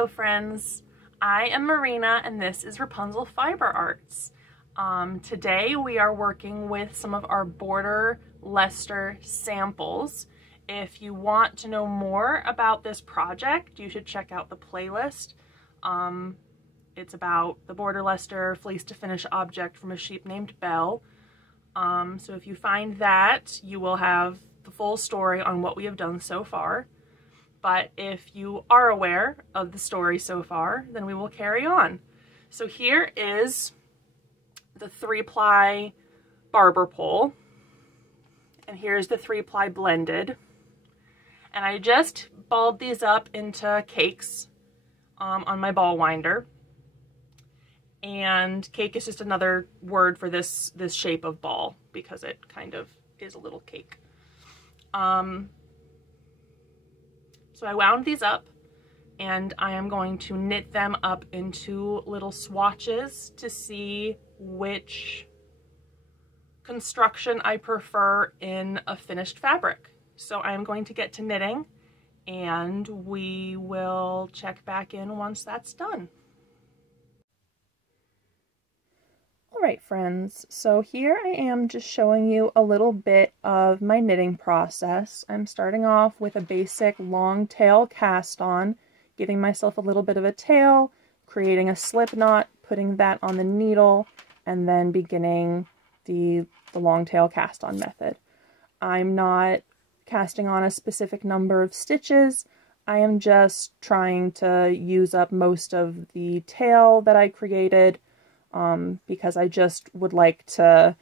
Hello friends, I am Marina and this is Rapunzel Fiber Arts. Today we are working with some of our border Leicester samples. If you want to know more about this project, you should check out the playlist. It's about the border Leicester fleece to finish object from a sheep named Belle. So if you find that, you will have the full story on what we have done so far. But if you are aware of the story so far, then we will carry on. So here is the 3-ply barber pole, and here's the 3-ply blended. And I just balled these up into cakes on my ball winder. And cake is just another word for this shape of ball because it kind of is a little cake. So I wound these up and I am going to knit them up into little swatches to see which construction I prefer in a finished fabric. So I am going to get to knitting and we will check back in once that's done. Alright friends, so here I am just showing you a little bit of my knitting process. I'm starting off with a basic long tail cast on, giving myself a little bit of a tail, creating a slip knot, putting that on the needle, and then beginning the long tail cast on method. I'm not casting on a specific number of stitches. I am just trying to use up most of the tail that I created, because I just would like to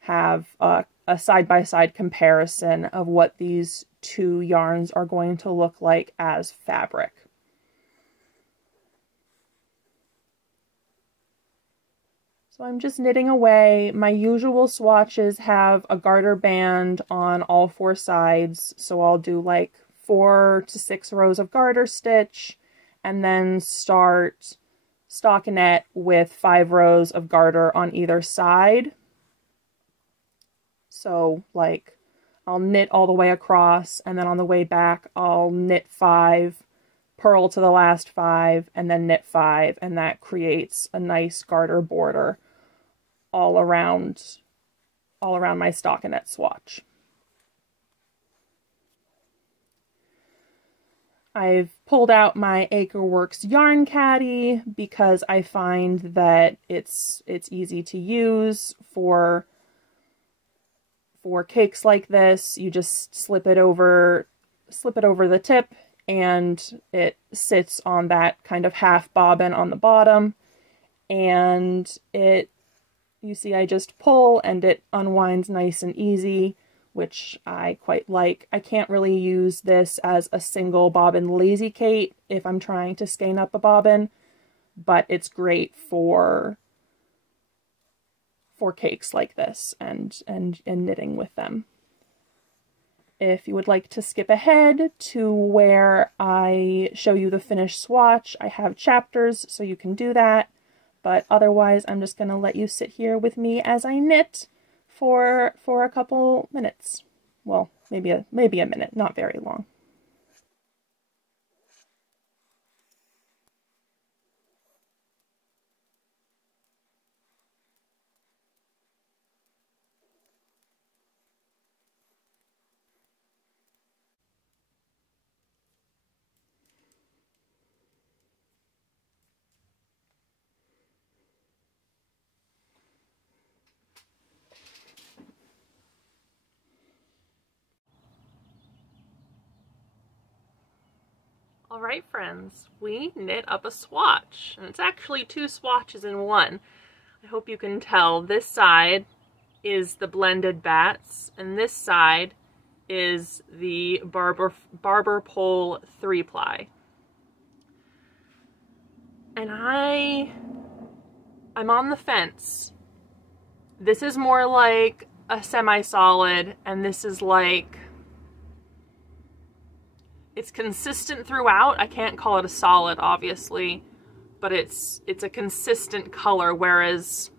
have a side-by-side comparison of what these two yarns are going to look like as fabric. So I'm just knitting away. My usual swatches have a garter band on all 4 sides, so I'll do like 4 to 6 rows of garter stitch and then start stockinette with 5 rows of garter on either side. So like I'll knit all the way across and then on the way back I'll knit 5, purl to the last 5, and then knit 5, and that creates a nice garter border all around my stockinette swatch. I've pulled out my Acreworks yarn caddy because I find that it's easy to use for cakes like this. You just slip it over the tip and it sits on that kind of half bobbin on the bottom, and you see I just pull and it unwinds nice and easy, which I quite like. I can't really use this as a single bobbin lazy Kate if I'm trying to skein up a bobbin, but it's great for cakes like this and knitting with them. If you would like to skip ahead to where I show you the finished swatch, I have chapters so you can do that, but otherwise I'm just going to let you sit here with me as I knit for a couple minutes. Well, maybe a minute, not very long. Alright friends, we knit up a swatch, and it's actually 2 swatches in one. I hope you can tell. This side is the blended bats, and this side is the barber pole 3-ply. And I'm on the fence. This is more like a semi-solid, and this is like, it's consistent throughout. I can't call it a solid, obviously, but it's a consistent color, whereas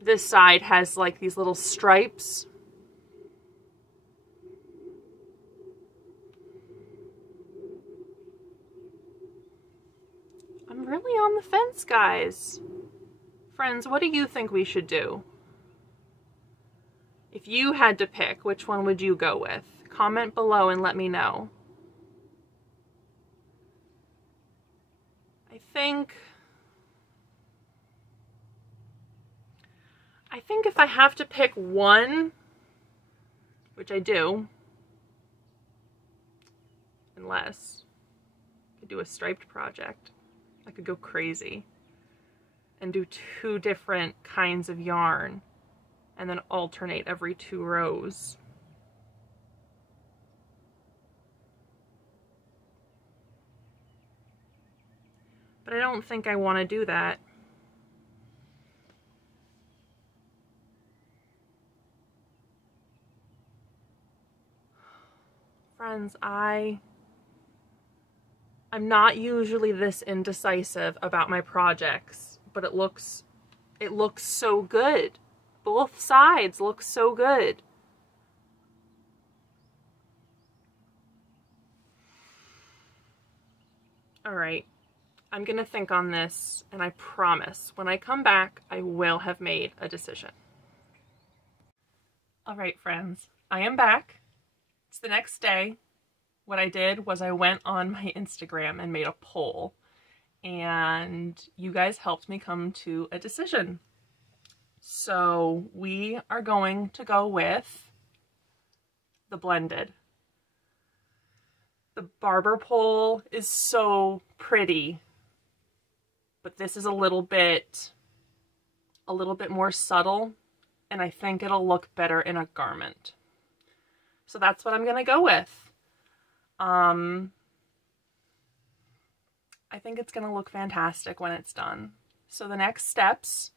this side has like these little stripes. I'm really on the fence, guys. Friends, what do you think we should do? If you had to pick, which one would you go with? Comment below and let me know. I think if I have to pick one, which I do, unless I could do a striped project, I could go crazy and do 2 different kinds of yarn and then alternate every 2 rows. But I don't think I want to do that. Friends, I'm not usually this indecisive about my projects, but it looks so good. Both sides look so good. All right, I'm gonna think on this, and I promise when I come back, I will have made a decision. All right, friends, I am back. It's the next day. What I did was I went on my Instagram and made a poll, and you guys helped me come to a decision. So we are going to go with the blended. The barber pole is so pretty, but this is a little bit more subtle, and I think it'll look better in a garment. So that's what I'm gonna go with. I think it's gonna look fantastic when it's done. So the next steps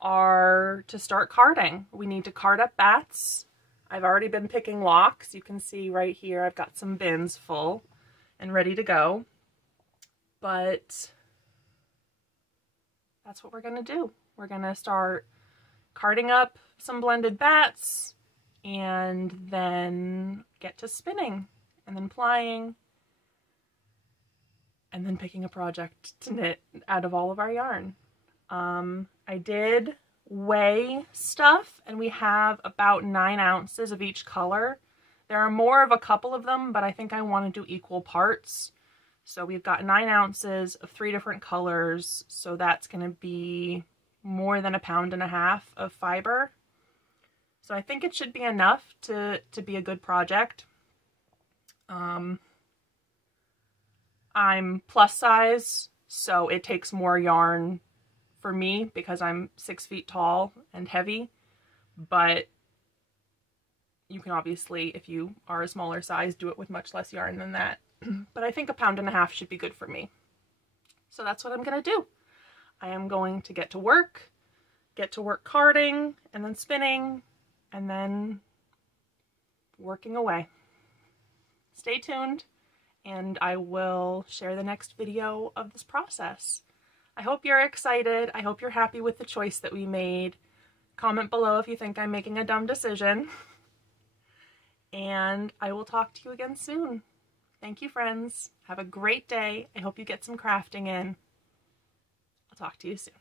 are to start carding. We need to card up bats. I've already been picking locks. You can see right here I've got some bins full and ready to go. But that's what we're gonna do. We're gonna start carding up some blended bats and then get to spinning and then plying and then picking a project to knit out of all of our yarn. I did weigh stuff, and we have about 9 ounces of each color. There are more of a couple of them, but I think I want to do equal parts. So we've got 9 ounces of 3 different colors, so that's going to be more than 1.5 pounds of fiber. So I think it should be enough to be a good project. I'm plus size, so it takes more yarn for me because I'm 6 feet tall and heavy, but you can obviously, if you are a smaller size, do it with much less yarn than that. But I think 1.5 pounds should be good for me. So that's what I'm gonna do. I am going to get to work carding and then spinning and then working away. Stay tuned, and I will share the next video of this process. I hope you're excited. I hope you're happy with the choice that we made. Comment below if you think I'm making a dumb decision. And I will talk to you again soon. Thank you, friends. Have a great day. I hope you get some crafting in. I'll talk to you soon.